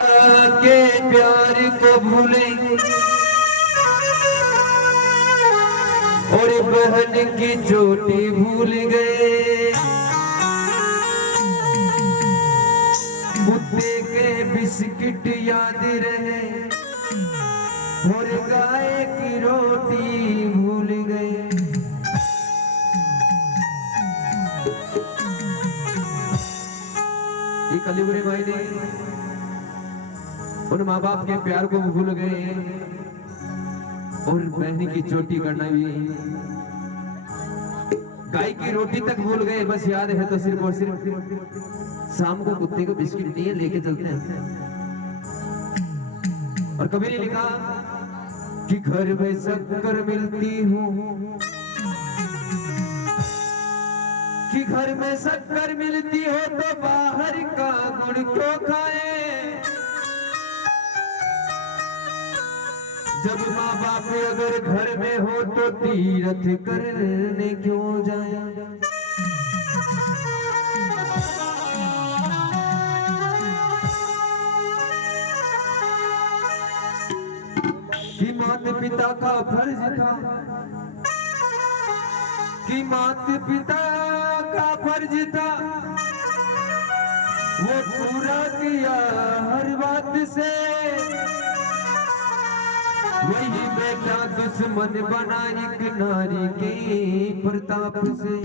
के प्यार को भूले और बहन की चोटी भूल गए। मुद्दे के बिस्किट याद रहे और गाय की रोटी भूल गए। ये कलियुग भाई ने उन माँ बाप के प्यार को भूल गए और बहनी की चोटी करना भी, गाय की रोटी तक भूल गए। बस याद है तो सिर्फ और सिर्फ शाम को कुत्ते को बिस्किट दिए लेके चलते हैं। और कभी नहीं लिखा कि घर में शक्कर मिलती हूँ, कि घर में शक्कर मिलती हो तो बाहर का गुड़ क्यों खाए। जब माँ बाप अगर घर में हो तो तीर्थ करने क्यों जाए। कि माता पिता का फर्ज था, कि माता पिता का फर्ज था, वो पूरा किया हर बात से। वही बेटा दुश्मन बना एक नारी के प्रताप से।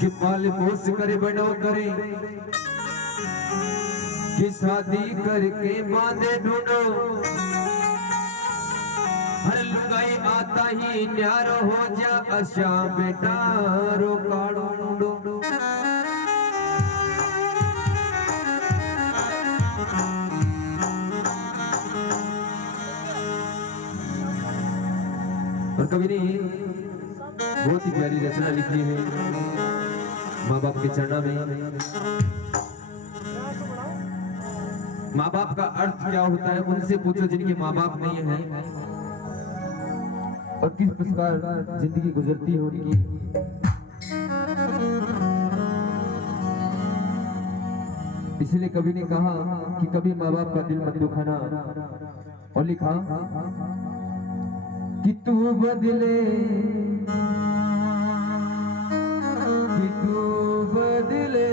कि पाल पोस करे बड़ो करे, कि शादी करके बांधे ढूंढो। हर लुगाई आता ही न्यारो हो जा, आशा बेटा रोकाड़ो ढूंढो। और कवि ने बहुत ही प्यारी रचना लिखी है माँ बाप के चरणों में। माँ बाप का अर्थ क्या होता है उनसे पूछो जिनके माँ बाप नहीं है, और किस प्रकार जिंदगी गुजरती है उनकी। इसलिए कवि ने कहा कि कभी माँ बाप का दिल मत दुखाना, और लिखा कि तू बदले, कि तू बदले,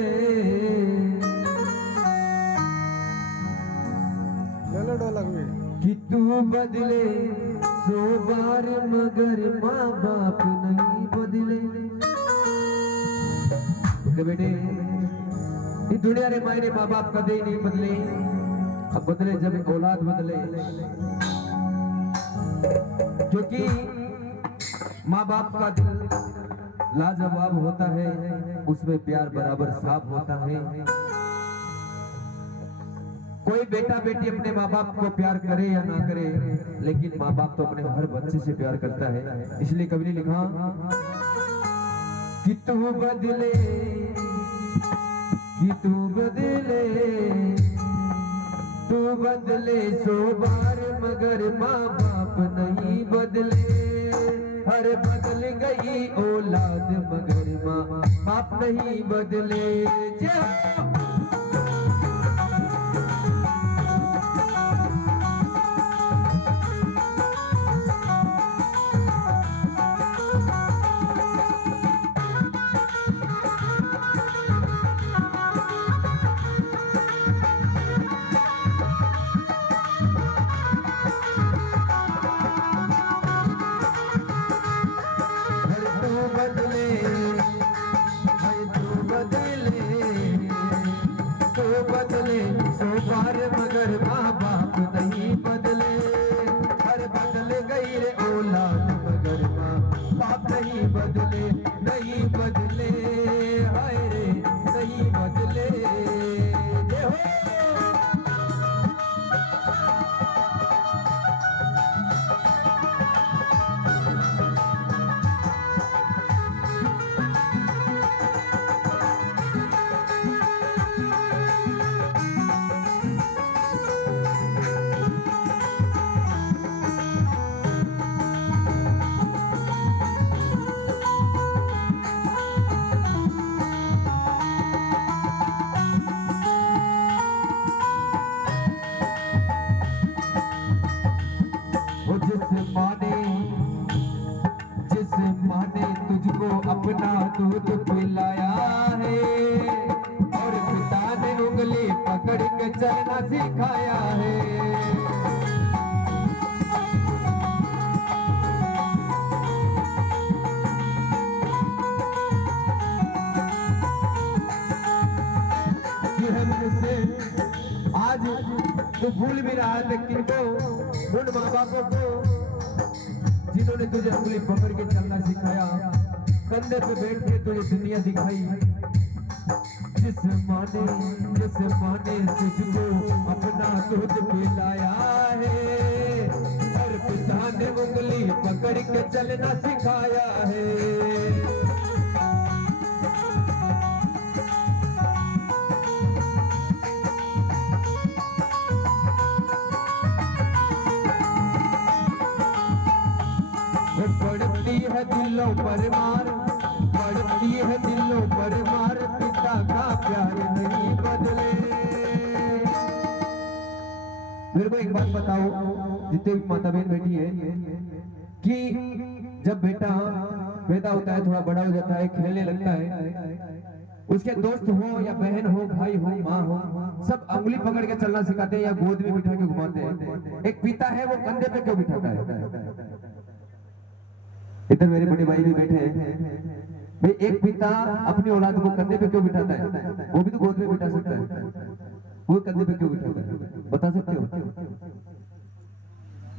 कि तू बदले 100 बार मगर माँ बाप नहीं बदले। तो बेटे ये दुनिया रे मायने माँ बाप कदे नहीं बदले, अब बदले जब औलाद बदले। क्योंकि माँ बाप का दिल लाजवाब होता है, उसमें प्यार बराबर साफ होता है। कोई बेटा बेटी अपने माँ बाप को प्यार करे या ना करे, लेकिन माँ बाप तो अपने हर बच्चे से प्यार करता है। इसलिए कवि ने लिखा कि तू बदले, कि तू बदले, तू बदले 100 बार मगर माँ बाप नहीं बदले। हर बदल गई औलाद मगर माँ बाप नहीं बदले। बदले 100 बार मगर माँ बाप नहीं बदले। हर बदल गई रे औलाद मगर माँ बाप नहीं बदले, नहीं बदले, हाय रे नहीं बदले। माँ ने तुझको अपना दूध पिलाया है और पिता ने उंगली पकड़ के चलना सिखाया है। आज तू भूल भी रहा है किनको, उन माँ बापों को जिन्होंने तुझे उंगली पकड़ के चलना सिखाया, कंधे पे बैठ के तुझे दुनिया दिखाई। जिस माँ ने तुझको अपना दूध पिलाया है और पिता ने उंगली पकड़ के चलना सिखाया है। पड़ती है दिलों पर मार, पड़ती है दिलों पर मार, पिता का प्यार नहीं बदले। मेरे को एक बात बताओ, जितने भी माता बहन बैठी है, कि जब बेटा पैदा होता है, थोड़ा बड़ा हो जाता है, खेलने लगता है, उसके दोस्त हो या बहन हो, भाई हो, माँ हो, सब उंगली पकड़ के चलना सिखाते हैं या गोद में बिठा के घुमाते हैं। एक पिता है, वो कंधे पे क्यों बिठाता है? इधर मेरे बड़े भाई भी बैठे हैं भाई, एक पिता अपनी औलाद को कंधे पे क्यों बिठाता है? वो भी तो गोद में बिठा सकता है, वो कंधे पे क्यों बिठाता है? बता सकते हो?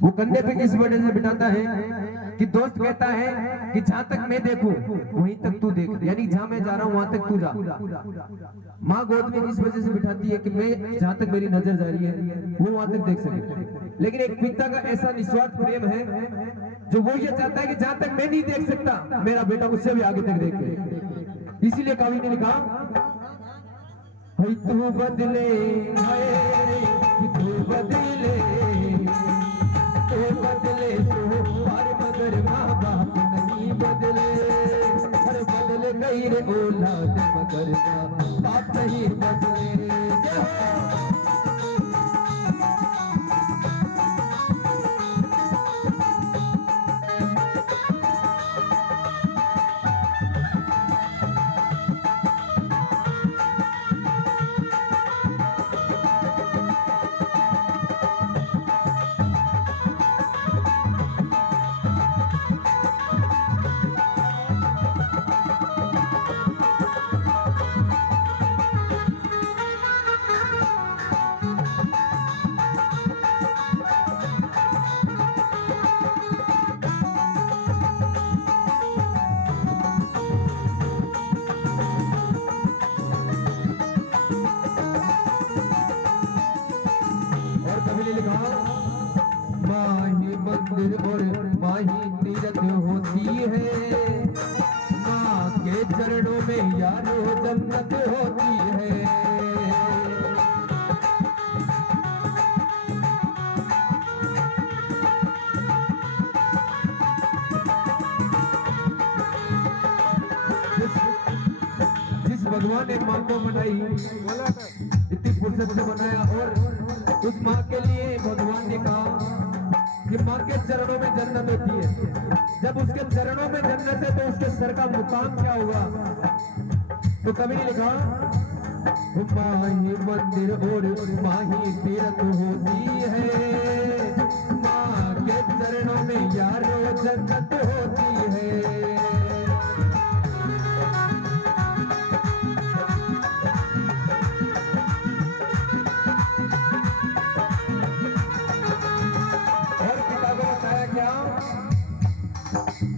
वो कंधे पे किस वजह से बिठाता है कि दोस्त कहता है कि जहां तक मैं देखूं वहीं तक तू देख, यानी जहां मैं जा रहा हूं वहां तक तू जा। माँ गोद में इस वजह से बिठाती है कि मैं जहां तक मेरी नजर जा रही है वो वहां तक देख सके। लेकिन एक पिता का ऐसा निस्वार्थ प्रेम है जो वो ये चाहता है कि जहां तक मैं नहीं देख सकता, मेरा बेटा मुझसे भी आगे तक देखे। इसीलिए कवि ने लिखा, तू बदले तू बदले तो बदले तो पर मगर माँ बाप नहीं बदले। हर बदल गई रे औलाद मगर माँ बाप नहीं बदले। माही मंदिर और माही तीरथ होती है, माँ के चरणों में यारो जन्नत होती है। जिस भगवान ने माँ को बनाई, इतनी फुर्सत से बनाया, और उस माँ के लिए भगवान ने कहा कि माँ के चरणों में जन्नत होती है। जब उसके चरणों में जन्नत है तो उसके सर का मुकाम क्या होगा? तो कवि ने लिखा, माही मंदिर और माही तीरथ होती है, माँ के चरणों में यारो जन्नत होती है।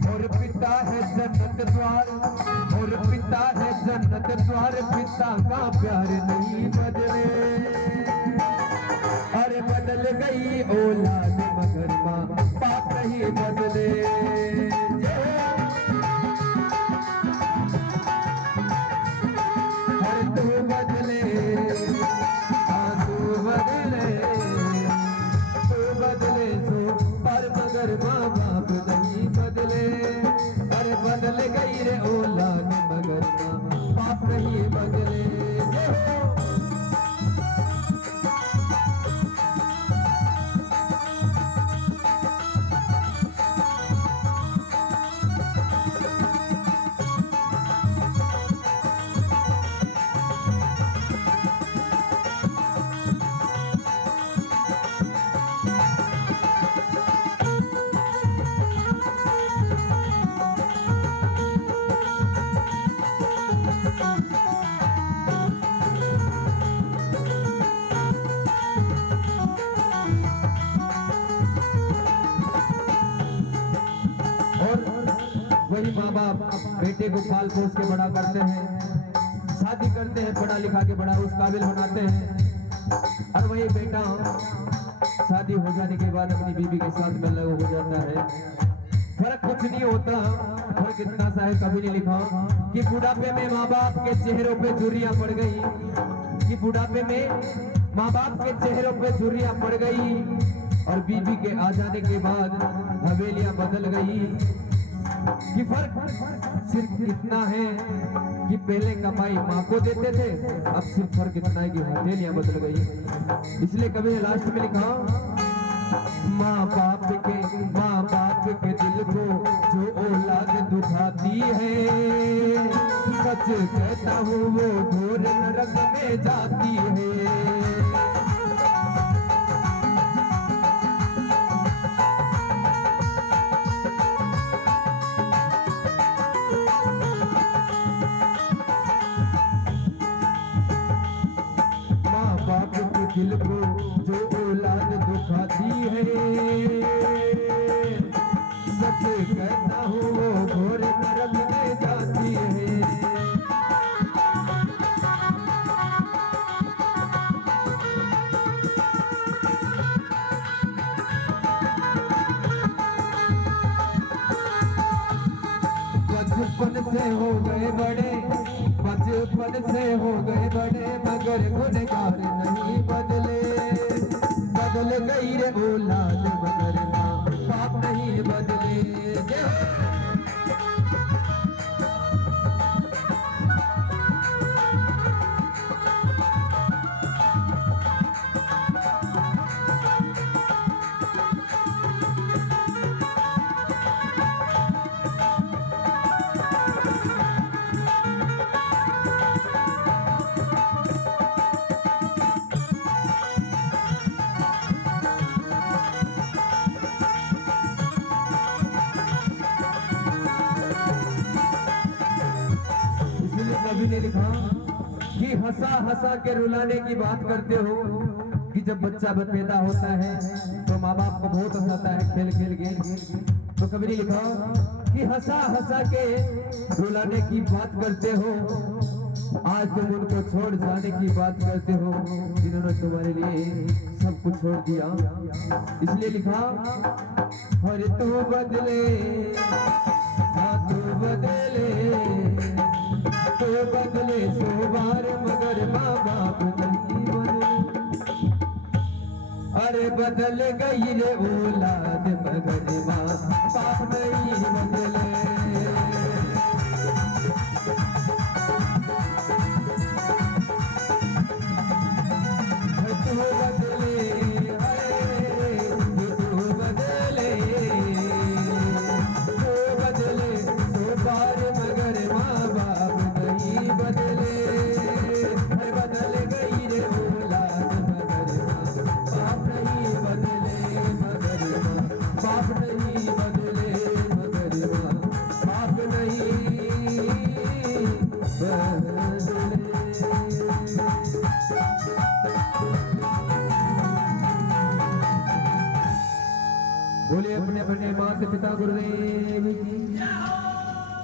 और पिता है जन्नत द्वार, और पिता है जन्नत द्वार, पिता का प्यार नहीं बदले। अरे बदल गई औलाद मगर माँ बाप नहीं बदले। हर तू बदले, तू बदले, तू बदले तो पर मगर माँ बाप नहीं बदले। अरे बदल गई रे औलाद मगर माँ बाप नहीं बदले। बाप बेटे को पाल पोस के बड़ा करते हैं, शादी करते हैं, पढ़ा लिखा के बड़ा उस काबिल बनाते हैं, और वही बेटा शादी हो जाने के बाद अपनी बीवी के साथ में अलग हो जाता है। फर्क कुछ नहीं होता, फर्क इतना सा है, कभी नहीं लिखा कि बुढ़ापे में माँ बाप के चेहरों पे झुर्रियां पड़ गई, कि बुढ़ापे में माँ बाप के चेहरों पे झुर्रियां पड़ गई, और बीवी के आ जाने के बाद हवेलियां बदल गई। कि फर्क सिर्फ इतना है कि पहले कमाई माँ को देते थे, अब सिर्फ फर्क इतना है कि हवेलियां बदल गई। इसलिए कवि ने लास्ट में लिखा, माँ बाप के दिल को जो औलाद दुखाती है, सच कहता हूँ वो घोर नरक में जाती है। दिल को जो औलाद दुखाती है, सच कहता हूँ वो घोर नरक में जाती है। बचपन से हो गए बड़े, बचपन से हो गए बड़े, मगर गुनहगार नहीं बदले। बदल गई रे औलाद मगर माँ बाप नहीं बदले। कवि ने लिखा कि हंसा हंसा के रुलाने की बात करते हो, कि जब बच्चा पैदा होता है तो माँ बाप को बहुत हंसाता है खेल खेल के। तो कवि ने लिखा कि हंसा हंसा के रुलाने की बात करते हो, आज तुम उनको छोड़ जाने की बात करते हो, जिन्होंने तुम्हारे लिए सब कुछ छोड़ दिया। इसलिए लिखा, अरे तू बदले, हाँ तू बदले, तो बदले सो बार मगर माँ बाप नहीं बदले। अरे बदल गई रे औलाद मगर माँ बाप नहीं बदले। तू बदले, तू बदले, तू बदले सो बार मगर माँ बाप नहीं बदले। बदल गई रे औलाद मगर बाप नहीं बदले, मगर बाप नहीं बदले, मगर बाप नहीं बदले। बोले अपने अपने माता पिता गुरुदेव की।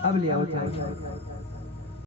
अब लिया